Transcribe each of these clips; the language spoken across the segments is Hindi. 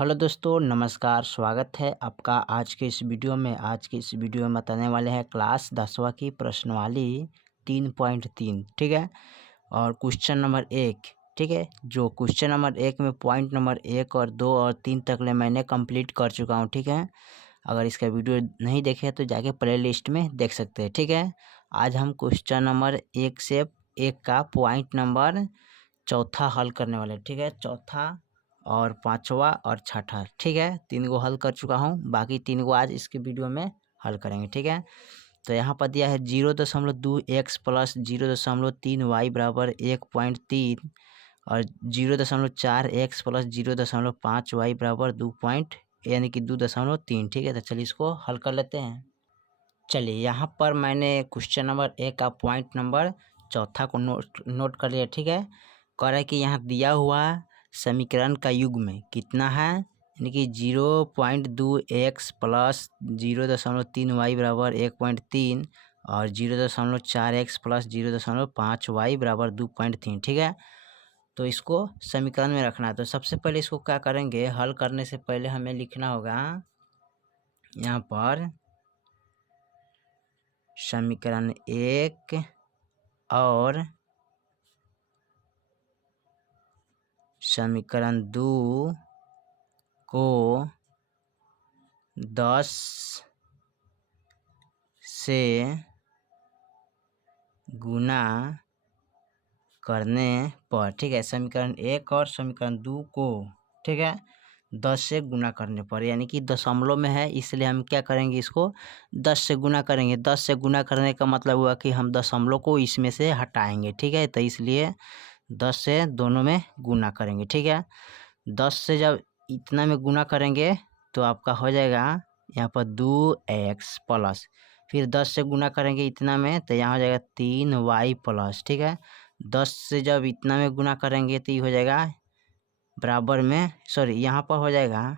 हेलो दोस्तों, नमस्कार। स्वागत है आपका आज के इस वीडियो में। आज के इस वीडियो में बताने वाले हैं क्लास 10वीं की प्रश्नावली 3.3, ठीक है। और क्वेश्चन नंबर 1, ठीक है। जो क्वेश्चन नंबर 1 में पॉइंट नंबर 1 और 2 और 3 तक ले मैंने कंप्लीट कर चुका हूँ, ठीक है। अगर इसका वीडियो नहीं देखे तो जाके प्ले लिस्ट में देख सकते हैं, ठीक है। आज हम क्वेश्चन नंबर 1 से 1 का पॉइंट नंबर चौथा हल करने वाले, ठीक है। चौथा और पांचवा और छठा, ठीक है। 3 गो हल कर चुका हूँ, बाकी 3 गो आज इसके वीडियो में हल करेंगे, ठीक है। तो यहाँ पर दिया है 0.2x प्लस 0.3y बराबर 1.3 और 0.4x प्लस 0.5y बराबर 2 यानी कि 2.3, ठीक है। तो चलिए इसको हल कर लेते हैं। चलिए यहाँ पर मैंने क्वेश्चन नंबर 1 का पॉइंट नंबर चौथा को नोट कर लिया, ठीक है। कह रहा है कि यहाँ दिया हुआ समीकरण का युग्म कितना है, यानी कि 0.2x प्लस 0.3y बराबर 1.3 और 0.4x प्लस 0.5y बराबर 2.3, ठीक है। तो इसको समीकरण में रखना है। तो सबसे पहले इसको क्या करेंगे, हल करने से पहले हमें लिखना होगा यहाँ पर समीकरण 1 और समीकरण 2 को 10 से गुना करने पर, ठीक है। समीकरण 1 और समीकरण 2 को, ठीक है, 10 से गुना करने पर, यानी कि दशमलव में है इसलिए हम क्या करेंगे, इसको 10 से गुना करेंगे। 10 से गुना करने का मतलब हुआ कि हम दशमलव को इसमें से हटाएंगे, ठीक है। तो इसलिए 10 से दोनों में गुना करेंगे, ठीक है। 10 से जब इतना में गुना करेंगे तो आपका हो जाएगा यहाँ पर 2x प्लस, फिर 10 से गुना करेंगे इतना में तो यहाँ हो जाएगा 3y प्लस, ठीक है। 10 से जब इतना में गुना करेंगे तो ये हो जाएगा बराबर में, सॉरी यहाँ पर हो जाएगा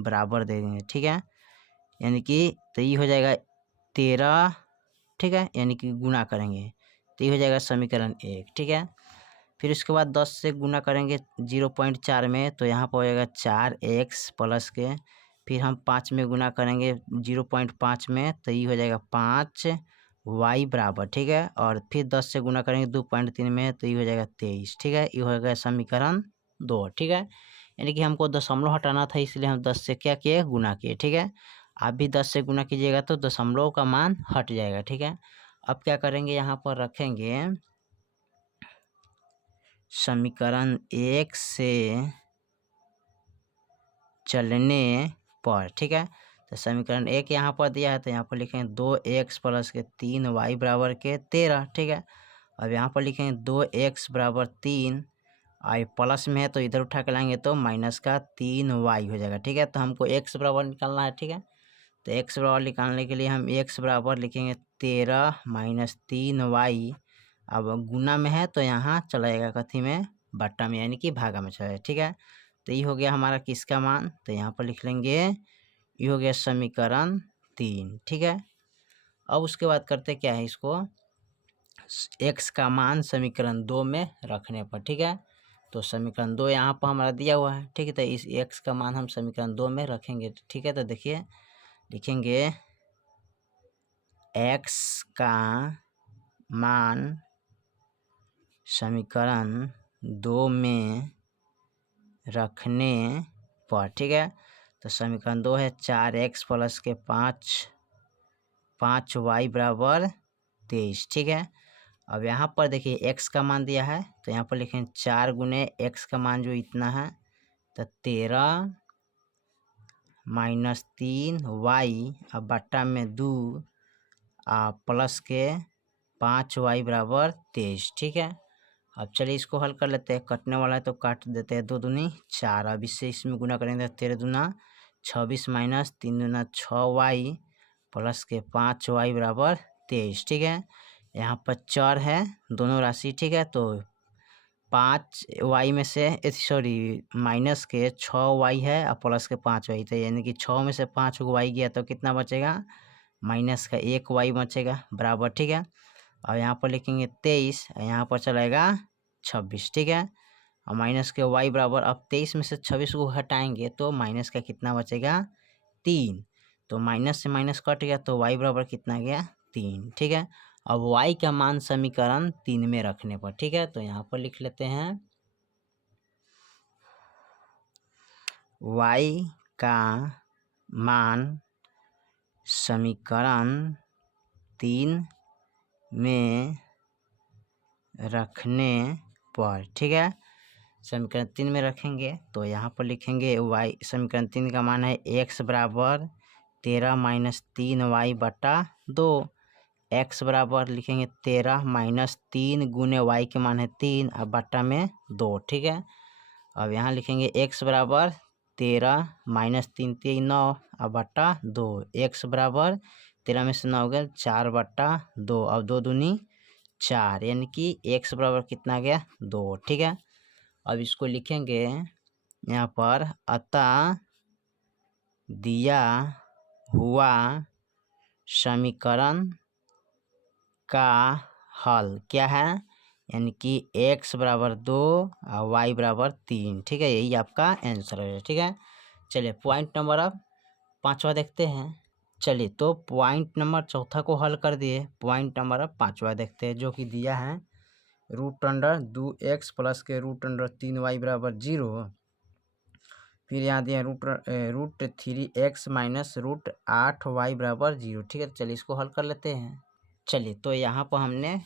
बराबर दे देंगे, ठीक है। यानी कि तो ये हो जाएगा 13, ठीक है, यानी कि गुना करेंगे तो ये हो जाएगा समीकरण 1, ठीक है। फिर उसके बाद 10 से गुना करेंगे 0.4 में तो यहाँ पर हो जाएगा 4x प्लस के, फिर हम 5 में गुना करेंगे 0.5 में तो ये हो जाएगा 5y बराबर, ठीक है। और फिर 10 से गुना करेंगे 2.3 में तो ये हो जाएगा 23, ठीक है। ये हो गया समीकरण 2, ठीक है। यानी कि हमको दशमलव हटाना था इसलिए हम 10 से क्या किए, गुना किए, ठीक है। आप भी 10 से गुना कीजिएगा तो दशमलव का मान हट जाएगा, ठीक है। अब क्या करेंगे, यहाँ पर रखेंगे समीकरण 1 से चलने पर, ठीक है। तो समीकरण 1 यहाँ पर दिया है तो यहाँ पर लिखेंगे 2x प्लस के 3y बराबर के 13, ठीक है। अब यहाँ पर लिखेंगे 2x बराबर 3, आई प्लस में है तो इधर उठा के लाएंगे तो माइनस का 3y हो जाएगा, ठीक है। तो हमको x बराबर निकालना है, ठीक है। तो x बराबर निकालने के लिए हम x बराबर लिखेंगे 13 माइनस 3y। अब गुना में है तो यहाँ चला जाएगा कथी में, बट्टा में, यानी कि भागा में चला जाएगा, ठीक है। तो ये हो गया हमारा किसका मान, तो यहाँ पर लिख लेंगे ये हो गया समीकरण 3, ठीक है। अब उसके बाद करते क्या है, इसको x का मान समीकरण 2 में रखने पर, ठीक है। तो समीकरण 2 यहाँ पर हमारा दिया हुआ है, ठीक है। तो इस x का मान हम समीकरण 2 में रखेंगे, ठीक है। तो देखिए लिखेंगे x का मान समीकरण 2 में रखने पर, ठीक है। तो समीकरण 2 है 4x प्लस के 5y बराबर 23, ठीक है। अब यहाँ पर देखिए x का मान दिया है तो यहाँ पर लिखें 4 गुने x का मान जो इतना है तो 13 माइनस 3y, अब बट्टा में 2 प्लस के 5y बराबर 23, ठीक है। अब चलिए इसको हल कर लेते हैं। कटने वाला है तो काट देते हैं, 2 दूनी 4, अब इससे इसमें गुना करेंगे 13 दूना 26 माइनस 3 दूना 6y प्लस के 5y बराबर 23, ठीक है। यहाँ पर 4 है दोनों राशि, ठीक है। तो 5y में से सॉरी माइनस के 6y है और प्लस के 5y, तो यानी कि 6 में से 5 y गया तो कितना बचेगा, माइनस का 1y बचेगा बराबर, ठीक है। और यहाँ पर लिखेंगे 23, यहाँ पर चलेगा 26, ठीक है। और माइनस के y बराबर, अब 23 में से 26 को हटाएंगे तो माइनस का कितना बचेगा 3। तो माइनस से माइनस कट गया तो y बराबर कितना गया 3। ठीक है, अब y का मान समीकरण 3 में रखने पर, ठीक है, तो यहाँ पर लिख लेते हैं y का मान समीकरण 3 में रखने पर, ठीक है, समीकरण 3 में रखेंगे तो यहाँ पर लिखेंगे y, समीकरण 3 का मान है x बराबर 13 माइनस 3y बटा 2। x बराबर लिखेंगे 13 माइनस 3 गुने y के मान है 3 अब बटा में 2। ठीक है, अब यहाँ लिखेंगे x बराबर 13 माइनस 3 3 9 अब बटा 2। x बराबर 13 में से 9 हो गया 4 बटा 2, अब 2 दूनी 4, यानी कि x बराबर कितना गया 2। ठीक है, अब इसको लिखेंगे यहाँ पर, अतः दिया हुआ समीकरण का हल क्या है, यानी कि x बराबर 2 और y बराबर 3। ठीक है, यही आपका आंसर है। ठीक है, चलिए पॉइंट नंबर अब 5वां देखते हैं। चलिए तो पॉइंट नंबर 4 को हल कर दिए, पॉइंट नंबर अब 5वां देखते हैं, जो कि दिया है √2x प्लस के √3y बराबर 0। फिर यहाँ दिया √3x माइनस √8y बराबर 0। ठीक है, चलिए इसको हल कर लेते हैं। चलिए तो यहाँ पर हमने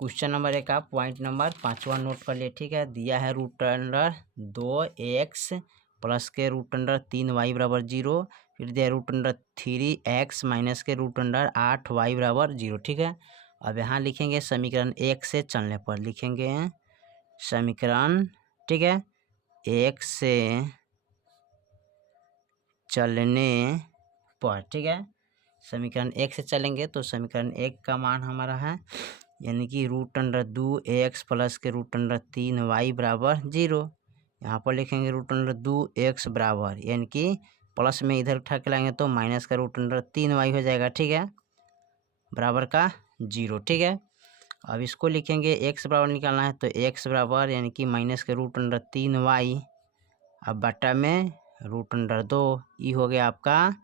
क्वेश्चन नंबर 1 का पॉइंट नंबर 5वां नोट कर लिए। ठीक है, दिया है √2x प्लस के √3y बराबर 0। फिर दिया √3x माइनस के √8y बराबर 0। ठीक है, अब यहाँ लिखेंगे समीकरण 1 से चलने पर, लिखेंगे समीकरण, ठीक है, 1 से चलने पर। ठीक है, समीकरण 1 से चलेंगे तो समीकरण 1 का मान हमारा है, यानी कि √2x प्लस के √3y बराबर 0। यहाँ पर लिखेंगे √2x बराबर, यानी कि प्लस में इधर उठा के लाएंगे तो माइनस का √3y हो जाएगा। ठीक है, बराबर का 0। ठीक है, अब इसको लिखेंगे x बराबर निकालना है तो x बराबर यानी कि माइनस के √3y अब बटा में √2, ये हो गया आपका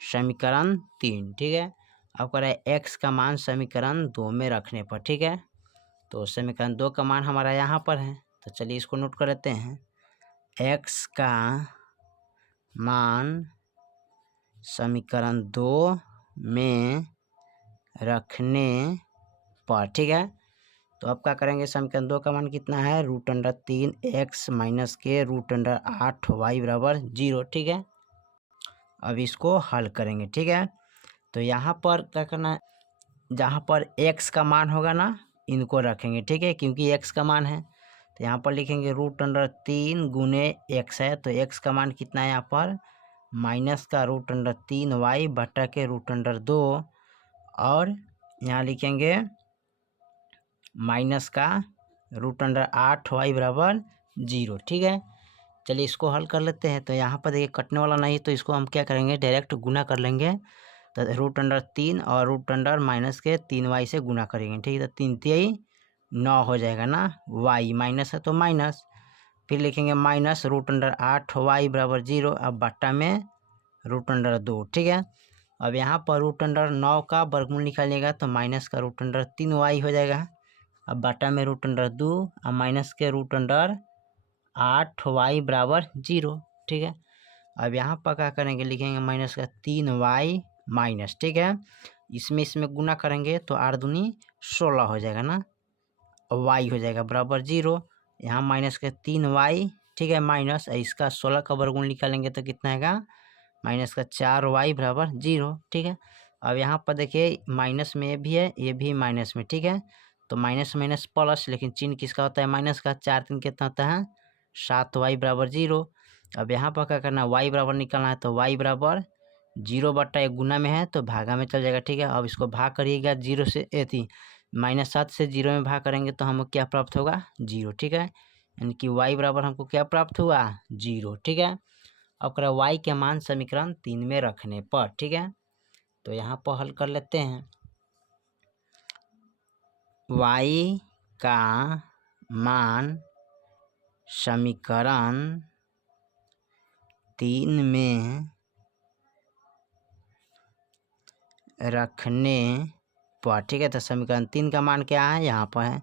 समीकरण 3। ठीक है, अब कह रहा है x का मान समीकरण 2 में रखने पर। ठीक है, तो समीकरण 2 का मान हमारा यहाँ पर है, तो चलिए इसको नोट कर लेते हैं। x का मान समीकरण 2 में रखने पर। ठीक है, तो अब क्या करेंगे, समीकरण 2 का मान कितना है √3x माइनस के √8y बराबर 0। ठीक है, अब इसको हल करेंगे। ठीक है, तो यहाँ पर क्या करना है, जहाँ पर x का मान होगा ना इनको रखेंगे। ठीक है, क्योंकि x का मान है तो यहाँ पर लिखेंगे √3 गुने x है, तो x का मान कितना है यहाँ पर माइनस का √3y बटा के √2, और यहाँ लिखेंगे माइनस का √8y बराबर 0। ठीक है, चलिए इसको हल कर लेते हैं। तो यहाँ पर देखिए कटने वाला नहीं, तो इसको हम क्या करेंगे डायरेक्ट गुना कर लेंगे, तो √3 और √, माइनस के 3y से गुना करेंगे। ठीक है, तो 3 3 9 हो जाएगा ना, y माइनस है तो माइनस, फिर लिखेंगे माइनस √8y बराबर 0 अब बट्टा में √2। ठीक है, अब यहाँ पर √9 का वर्गमूल निकालिएगा तो माइनस का √3y हो जाएगा, अब बटा में √2 और माइनस के √8y बराबर 0। ठीक है, अब यहाँ पर क्या करेंगे, लिखेंगे माइनस का 3y माइनस, ठीक है, इसमें गुना करेंगे तो 8 दूनी 16 हो जाएगा ना, y हो जाएगा बराबर 0। यहाँ माइनस के 3y, ठीक है, माइनस इसका 16 का वर्गमूल निकालेंगे तो कितना आएगा माइनस का 4y बराबर 0। ठीक है, अब यहाँ पर देखिए माइनस में ये भी है, ये भी माइनस में। ठीक है, तो माइनस माइनस प्लस, लेकिन चिन्ह किसका होता है माइनस का, 4 3 कितना होता है 7y बराबर 0। अब यहाँ पर क्या करना है y बराबर निकालना है, तो y बराबर 0 बट्टा 1 गुना में है तो भागा में चल जाएगा। ठीक है, अब इसको भाग करिएगा 0 से -7 से 0 में भाग करेंगे तो हमको क्या प्राप्त होगा 0। ठीक है, यानी कि y बराबर हमको क्या प्राप्त हुआ 0। ठीक है, अब करें y के मान समीकरण 3 में रखने पर। ठीक है, तो यहाँ पर हल कर लेते हैं। y का मान समीकरण 3 में रखने पर, ठीक है। तो समीकरण 3 का मान क्या है यहाँ पर है,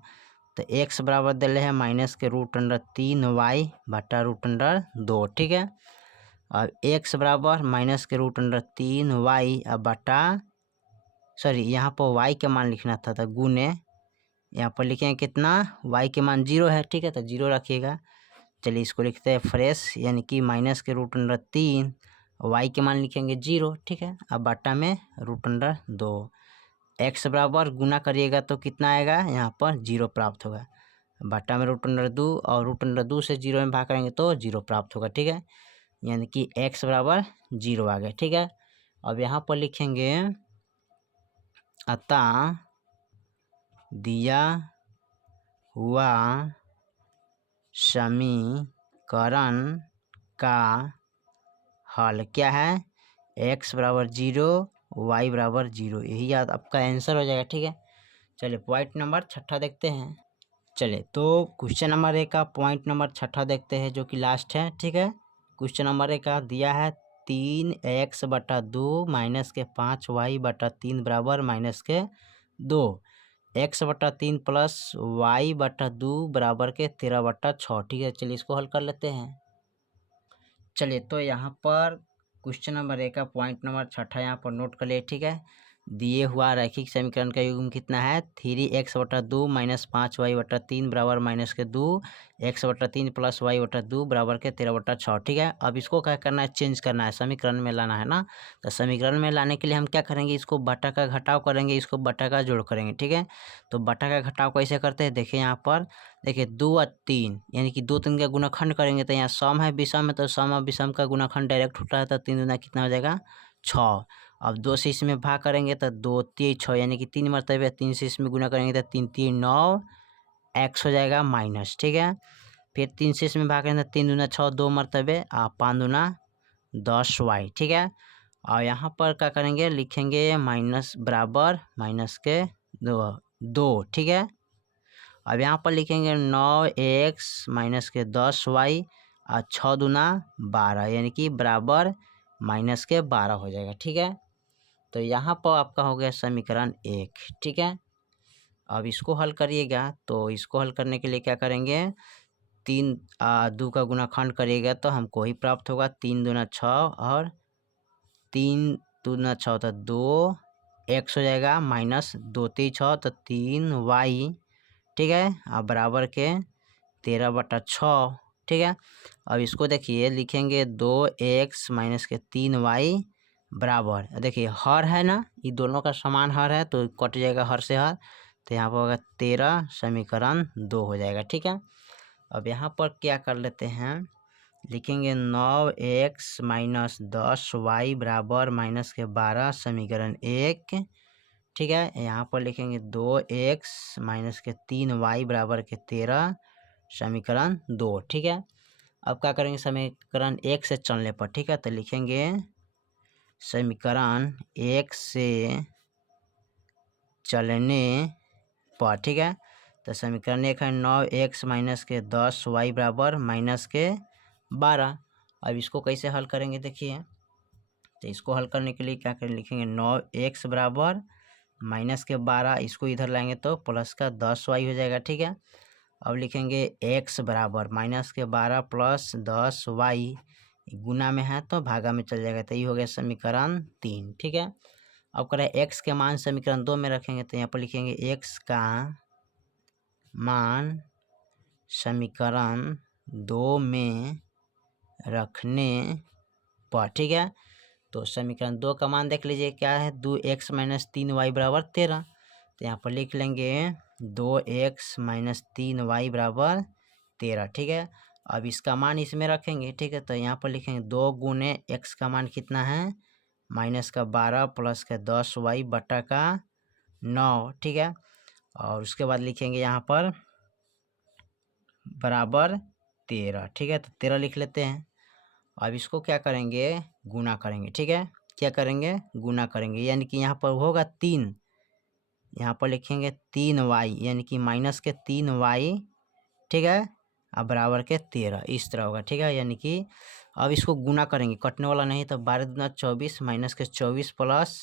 तो x बराबर दिले है -√3y बटा √2, ठीक है। और x बराबर -√3y बटा, सॉरी यहाँ पर y के मान लिखना था, तो गुने यहाँ पर लिखेंगे कितना, y के मान 0 है, ठीक है, तो 0 रखिएगा। चलिए इसको लिखते हैं फ्रेश, यानी कि -√3 y के मान लिखेंगे 0, ठीक है। अब बटा में √2, x बराबर गुना करिएगा तो कितना आएगा, यहाँ पर 0 प्राप्त होगा। बटा में √2 और √2 से 0 में भाग करेंगे तो 0 प्राप्त होगा, ठीक है। यानी कि x बराबर 0 आ गया, ठीक है। अब यहाँ पर लिखेंगे अतः दिया हुआ समीकरण का हल क्या है, x बराबर 0 y बराबर 0, यही याद आपका आंसर हो जाएगा, ठीक है। चलिए पॉइंट नंबर 6 देखते हैं। चलिए तो क्वेश्चन नंबर 1 का पॉइंट नंबर 6 देखते हैं, जो कि लास्ट है, ठीक है। क्वेश्चन नंबर 1 का दिया है 3x बटा 2 -5y बटा 3 बराबर -2, x बटा 3 प्लस y बटा 2 बराबर के 13 बटा 6, ठीक है। चलिए इसको हल कर लेते हैं। चलिए तो यहाँ पर क्वेश्चन नंबर 1 का पॉइंट नंबर 6 यहाँ पर नोट कर लिए, ठीक है। दिए हुआ रैखिक समीकरण का युग्म कितना है, 3x बटा 2 -5y बटा 3 बराबर -2, x बटा 3 प्लस y बटा 2 बराबर के 13 बटा 6, ठीक है। अब इसको क्या करना है, चेंज करना है, समीकरण में लाना है ना। तो समीकरण में लाने के लिए हम क्या करेंगे, इसको बटा का घटाव करेंगे, इसको बटा का जोड़ करेंगे, ठीक है। तो बटा का घटाव कैसे करते हैं, देखिए यहाँ पर, देखिए 2 और 3 यानी कि 2 3 का गुणाखंड करेंगे, तो यहाँ सम है विषम है, तो सम और विषम का गुणाखंड डायरेक्ट होता है, तो 3 दूना कितना हो जाएगा 6। अब 2 से इसमें भाग करेंगे तो 2 3 6 यानी कि 3 मरतबे, 3 से इसमें गुना करेंगे तो 3 3 9 x हो जाएगा माइनस, ठीक है। फिर 3 से इसमें भाग करेंगे तो 3 दूना 6 2 मरतबे 5 दूना 10y, ठीक है। और यहाँ पर क्या करेंगे, लिखेंगे माइनस बराबर माइनस के 2, ठीक है। अब यहाँ पर लिखेंगे 9x माइनस के 10y और 6 दूना 12 यानी कि बराबर माइनस के 12 हो जाएगा, ठीक है। तो यहाँ पर आपका हो गया समीकरण 1, ठीक है। अब इसको हल करिएगा, तो इसको हल करने के लिए क्या करेंगे, 3 2 का गुणाखंड करिएगा तो हमको ही प्राप्त होगा, 3 दूना 6 और 3 दूना 6 तो 2 x हो जाएगा माइनस 2 3 6 तो 3y, ठीक है। अब बराबर के 13 बटा 6, ठीक है। अब इसको देखिए लिखेंगे 2x माइनस के 3y बराबर, देखिए हर है ना, ये दोनों का समान हर है तो कट जाएगा हर से हर, तो यहाँ पर होगा 13 समीकरण 2 हो जाएगा, ठीक है। अब यहाँ पर क्या कर लेते हैं, लिखेंगे 9x माइनस 10y बराबर माइनस के 12 समीकरण 1, ठीक है। यहाँ पर लिखेंगे 2x माइनस के 3y बराबर के 13 समीकरण 2, ठीक है। अब क्या करेंगे, समीकरण 1 से चलने पर, ठीक है, तो लिखेंगे समीकरण 1 से चलने पर, ठीक है। तो समीकरण 1 है 9x माइनस के 10y बराबर माइनस के 12। अब इसको कैसे हल करेंगे, देखिए, तो इसको हल करने के लिए क्या करें, लिखेंगे 9x बराबर माइनस के 12, इसको इधर लाएंगे तो प्लस का 10y हो जाएगा, ठीक है। अब लिखेंगे x बराबर माइनस के 12 प्लस 10y, गुना में है तो भागा में चल जाएगा, तो ये हो गया समीकरण 3, ठीक है। अब करें x के मान समीकरण 2 में रखेंगे, तो यहाँ पर लिखेंगे x का मान समीकरण 2 में रखने पर, ठीक है। तो समीकरण 2 का मान देख लीजिए क्या है, 2x माइनस 3y बराबर 13, तो यहाँ पर लिख लेंगे 2x माइनस 3y बराबर 13, ठीक है। अब इसका मान इसमें रखेंगे, ठीक है, तो यहाँ पर लिखेंगे 2 गुने x का मान कितना है, माइनस का 12 प्लस का 10y बटा का 9, ठीक है। और उसके बाद लिखेंगे यहाँ पर बराबर 13, ठीक है, तो 13 लिख लेते हैं। अब इसको क्या करेंगे, गुना करेंगे, ठीक है। क्या करेंगे, गुना करेंगे, यानी कि यहाँ पर होगा 3, यहाँ पर लिखेंगे 3y यानी कि माइनस के 3y, ठीक है। अब बराबर के 13 इस तरह होगा। ठीक है, यानी कि अब इसको गुना करेंगे, कटने वाला नहीं, तो 12 दूना 24 माइनस के 24 प्लस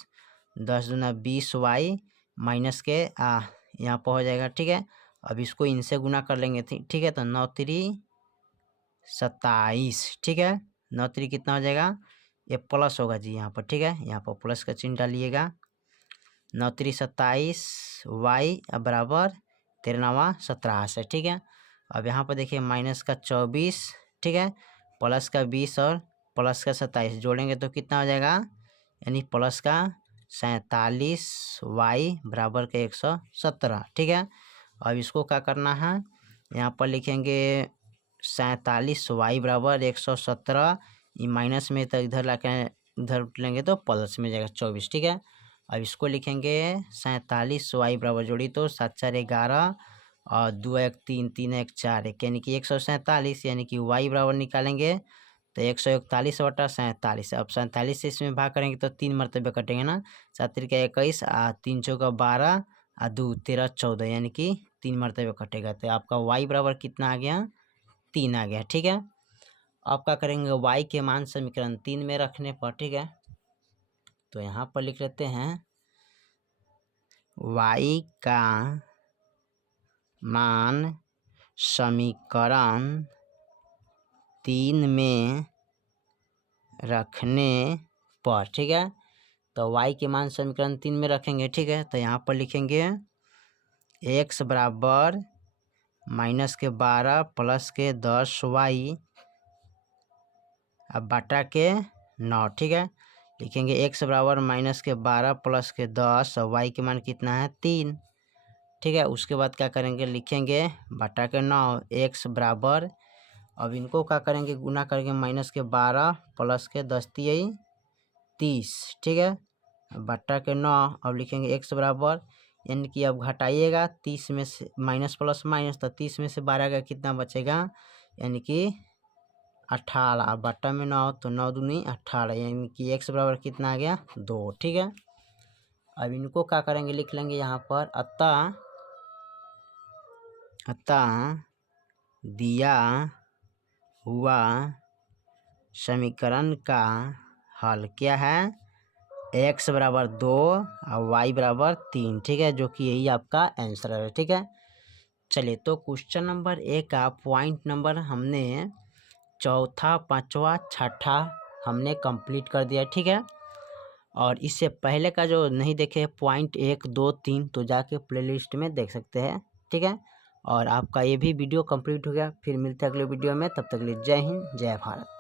10 दूना 20 वाई माइनस के यहाँ पर हो जाएगा। ठीक है, अब इसको इनसे गुना कर लेंगे। ठीक है, तो 9 3 27। ठीक है, 9 3 कितना हो जाएगा, ये प्लस होगा जी यहाँ पर। ठीक है, यहाँ पर प्लस का चिन्ह डालिएगा। 9 3 27 वाई बराबर 13 9 17 से। ठीक है, अब यहाँ पर देखिए माइनस का 24, ठीक है, प्लस का 20 और प्लस का 27 जोड़ेंगे तो कितना हो जाएगा, यानी प्लस का 47 वाई बराबर के 117। ठीक है, अब इसको क्या करना है, यहाँ पर लिखेंगे 47 वाई बराबर 117, ये माइनस में तो इधर लाके इधर लेंगे तो प्लस में जाएगा 24। ठीक है, अब इसको लिखेंगे 47 वाई बराबर जोड़ी तो 7 4 11 और 2 1 3 3 1 4 1 यानी कि 147, यानी कि वाई बराबर निकालेंगे तो 141 बटा 47। अब 47 से इसमें भाग करेंगे तो 3 मरतबे कटेंगे ना, 7 3 21 3 4 12 2 13 14, यानी कि 3 मरतबे कटेगा। तो आपका वाई बराबर कितना आ गया, 3 आ गया। ठीक है, अब क्या करेंगे, वाई के मान समीकरण 3 में रखने पर, ठीक है, तो यहाँ पर लिख लेते हैं वाई का मान समीकरण 3 में रखने पर। ठीक है, तो y के मान समीकरण 3 में रखेंगे। ठीक है, तो यहाँ पर लिखेंगे x बराबर माइनस के 12 प्लस के 10 वाई अब बटा के 9। ठीक है, लिखेंगे x बराबर माइनस के 12 प्लस के 10 और y के मान कितना है 3। ठीक है, उसके बाद क्या करेंगे, लिखेंगे बटा के 9 x बराबर, अब इनको क्या करेंगे गुना करेंगे, माइनस के 12 प्लस के 10 30। ठीक है, बटा के 9, अब लिखेंगे x बराबर, यानी कि अब घटाइएगा 30 में से माइनस प्लस माइनस, तो 30 में से 12 का कितना बचेगा, यानी कि 18, बटा में 9 तो 9 दूनी 18, यानी कि x बराबर कितना आ गया 2। ठीक है, अब इनको क्या करेंगे, लिख लेंगे यहाँ पर अतः दिया हुआ समीकरण का हल क्या है, x बराबर 2 और y बराबर 3। ठीक है, जो कि यही आपका आंसर है। ठीक है, चलिए तो क्वेश्चन नंबर 1 का पॉइंट नंबर हमने चौथा पांचवा छठा हमने कंप्लीट कर दिया। ठीक है, और इससे पहले का जो नहीं देखे पॉइंट 1 2 3 तो जाके प्लेलिस्ट में देख सकते हैं। ठीक है, और आपका ये भी वीडियो कंप्लीट हो गया। फिर मिलते हैं अगले वीडियो में, तब तक के लिए जय हिंद जय भारत।